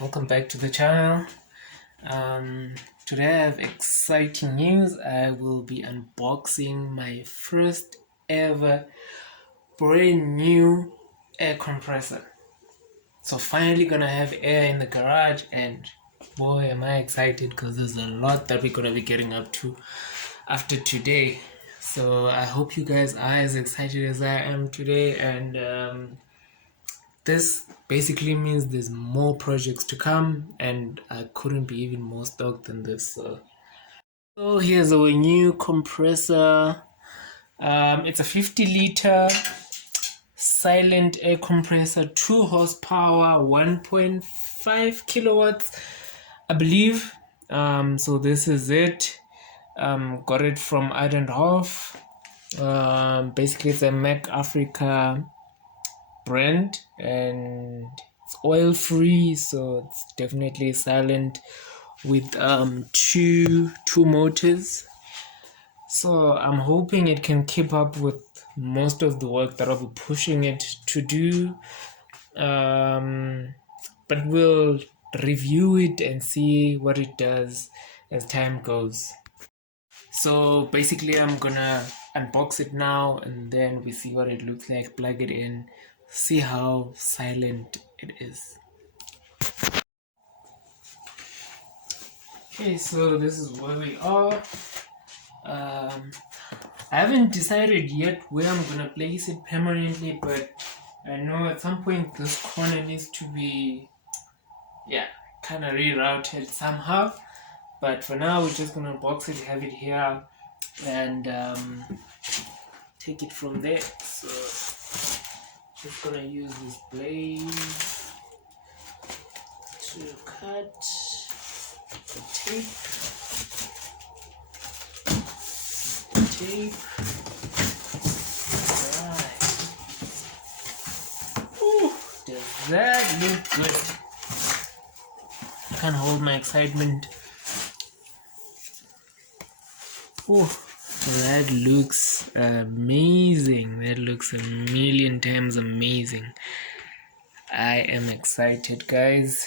welcome back to the channel. Today I have exciting news. I will be unboxing my first ever brand new air compressor. So finally gonna have air in the garage, and boy am I excited because there's a lot that we're gonna be getting up to after today. So I hope you guys are as excited as I am today, and this basically means there's more projects to come, and I couldn't be even more stoked than this. So here's our new compressor. It's a 50-liter silent air compressor, 2 horsepower, 1.5 kilowatts, I believe. So this is it. Got it from Idenhof. Basically, it's a Mac Africa brand, and it's oil free, so it's definitely silent with two motors. So I'm hoping it can keep up with most of the work that I'll be pushing it to do, but we'll review it and see what it does as time goes. So basically I'm gonna unbox it now, and then we see what it looks like, plug it in, see how silent it is. Okay, so this is where we are. I haven't decided yet where I'm gonna place it permanently, but I know at some point this corner needs to be kind of rerouted somehow. But for now we're just gonna unbox it, have it here, and take it from there. So just gonna use this blade to cut the tape. Right. Ooh, does that look good? I can't hold my excitement. Ooh, that looks amazing. That looks a million times amazing. I am excited, guys.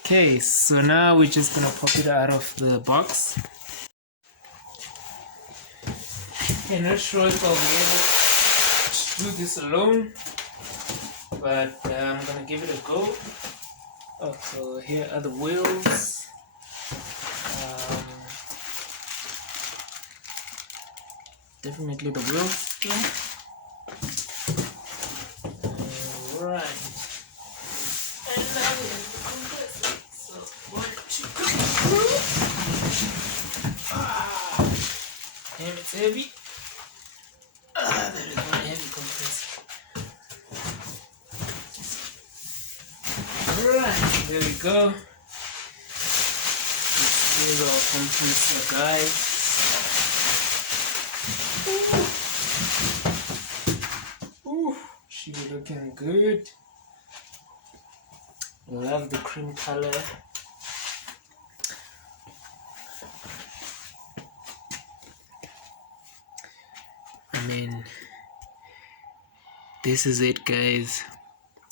Okay, so now we're just gonna pop it out of the box. Okay, not sure if I'll be able to do this alone, but I'm gonna give it a go. Oh, so here are the wheels. Definitely the wheels here. Alright. And now we have the compressor. So 1, 2, 3. Damn, it's heavy. That is my heavy compressor. Alright, there we go. This is our compressor, guys. Ooh, she looking good. Love the cream color. I mean, this is it, guys.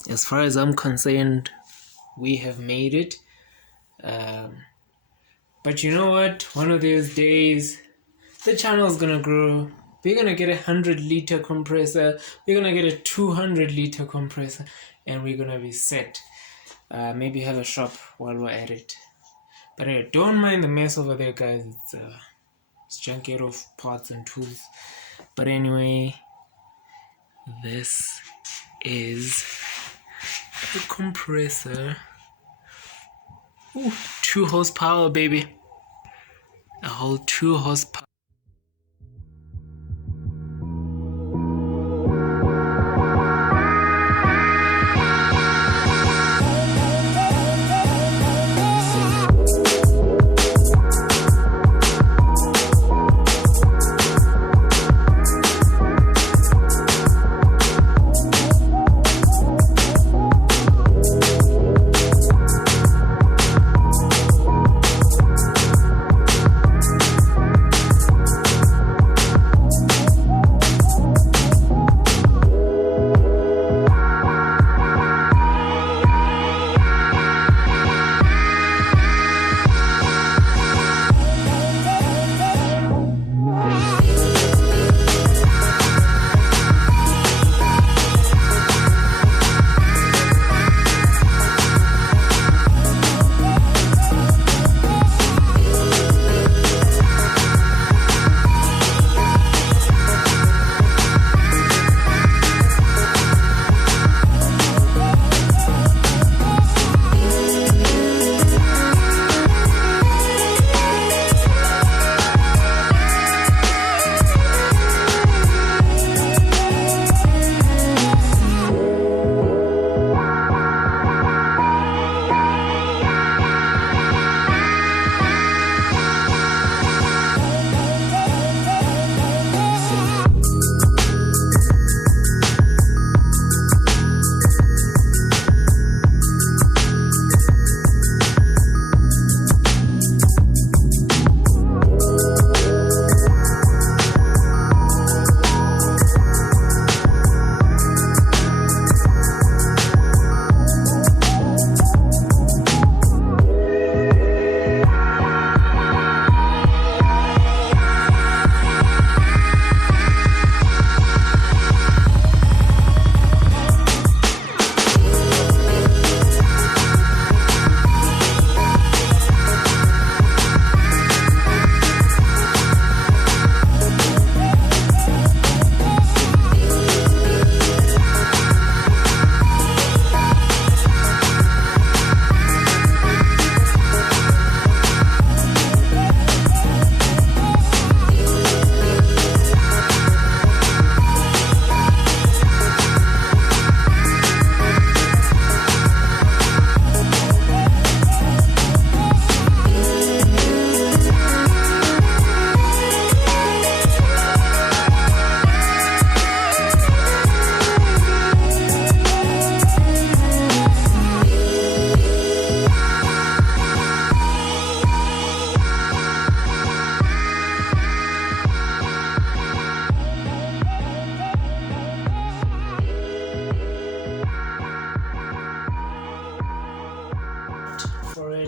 As far as I'm concerned, we have made it. But you know what? One of these days, the channel is gonna grow. We're gonna get a 100-liter compressor. We're gonna get a 200-liter compressor, and we're gonna be set. Maybe have a shop while we're at it. But anyway, don't mind the mess over there, guys. It's junket of parts and tools. But anyway, this is the compressor. Ooh, 2 horsepower, baby. A whole 2 horsepower.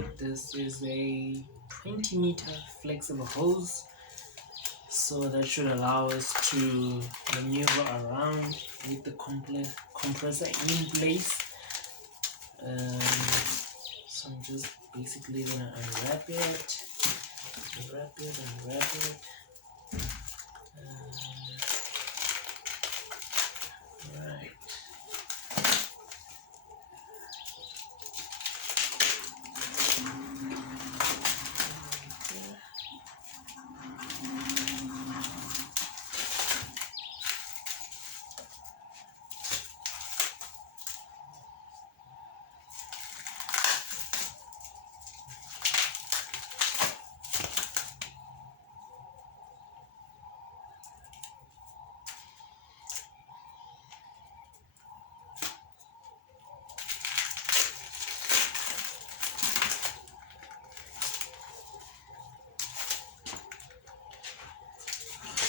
it. This is a 20-meter flexible hose, so that should allow us to maneuver around with the compressor in place. So I'm just basically gonna unwrap it, unwrap it. Right.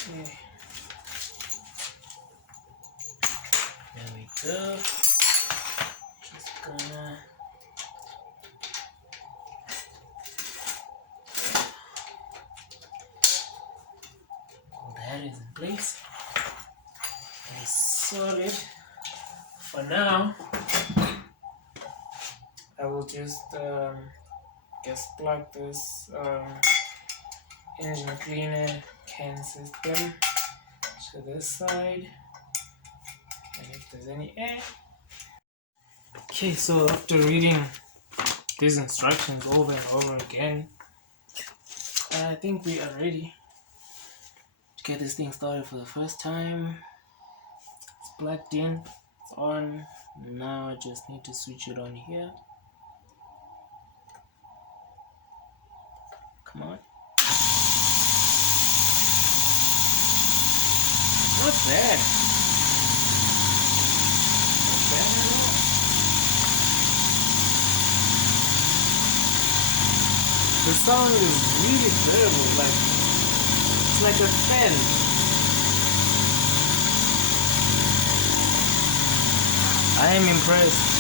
Okay. There we go. Just gonna all that is in place. It's solid. For now, I will just plug this engine cleaner can system to this side, and if there's any air. Okay, so after reading these instructions over and over again, I think we are ready to get this thing started for the first time. It's plugged in, it's on. Now I just need to switch it on here. Come on. Not bad. Not bad at all. The sound is really terrible, like it's like a fan. I am impressed.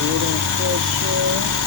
Building pressure.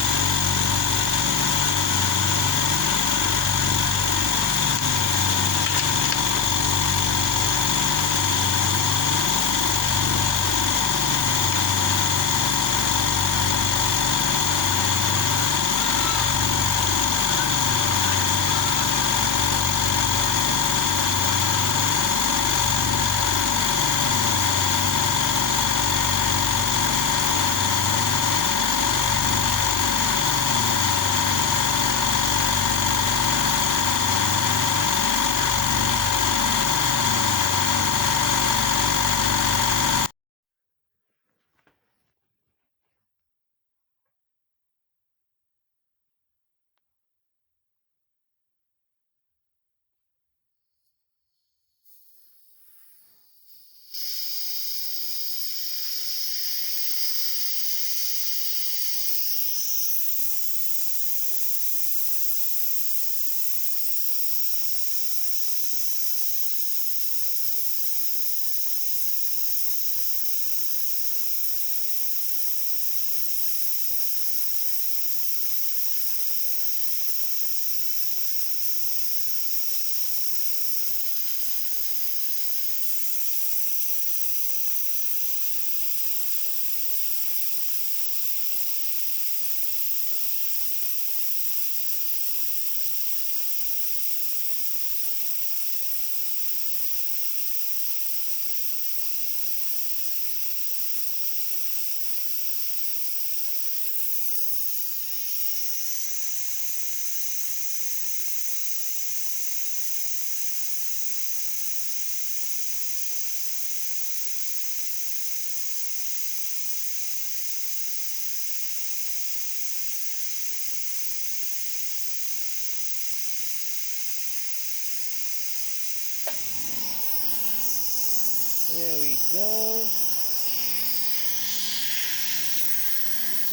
There we go.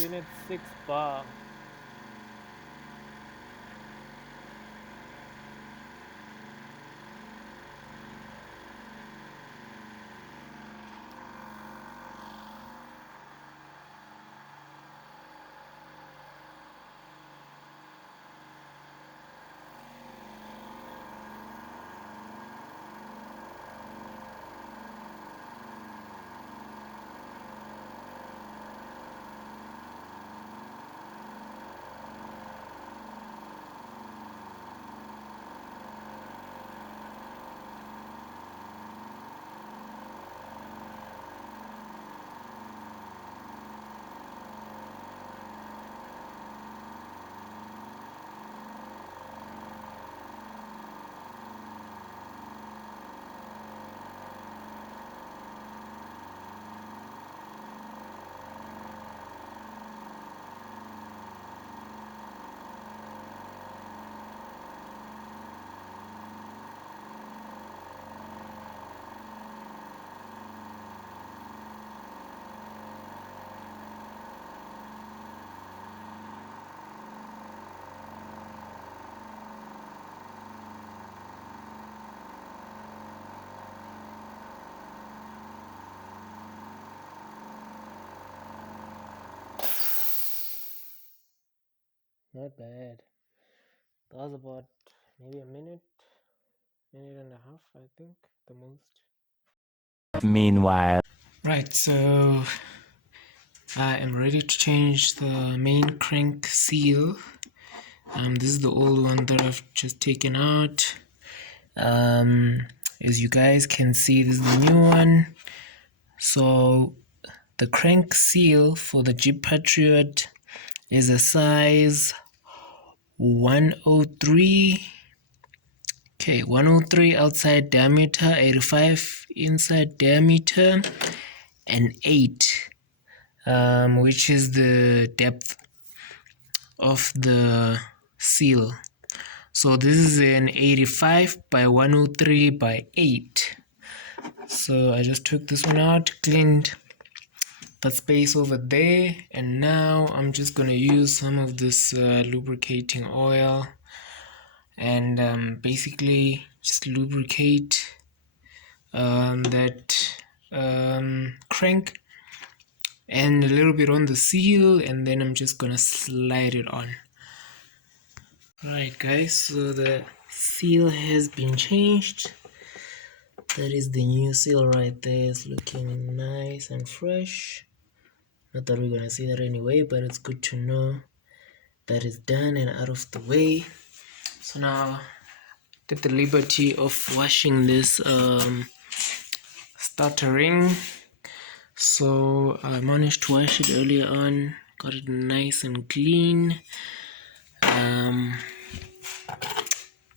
unit 6 bar. Not bad. That was about maybe a minute and a half, I think, the most. Meanwhile. Right, so I am ready to change the main crank seal. This is the old one that I've just taken out. As you guys can see, this is the new one. So the crank seal for the Jeep Patriot is a size 103. Okay, 103 outside diameter, 85 inside diameter, and 8, which is the depth of the seal. So this is an 85 by 103 by 8. So I just took this one out, cleaned the space over there, and now I'm just gonna use some of this lubricating oil and basically just lubricate that crank and a little bit on the seal, and then I'm just gonna slide it on. Right guys, so the seal has been changed. That is the new seal right there. It's looking nice and fresh. Not that we're gonna see that anyway, but it's good to know that it's done and out of the way. So now did the liberty of washing this starter ring. So I managed to wash it earlier on, got it nice and clean,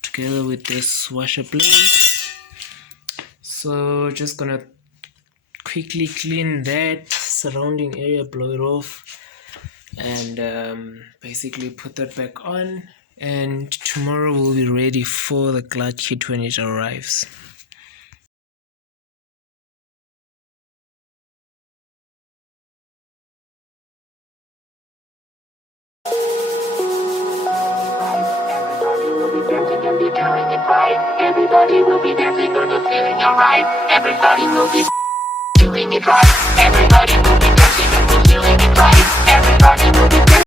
together with this washer plate. So just gonna quickly clean that surrounding area, blow it off, and basically put that back on, and tomorrow we'll be ready for the clutch kit when it arrives. Everybody will be dancing and feeling alright. Everybody will be doing it right. Everybody will be dancing and feeling it right. Everybody will be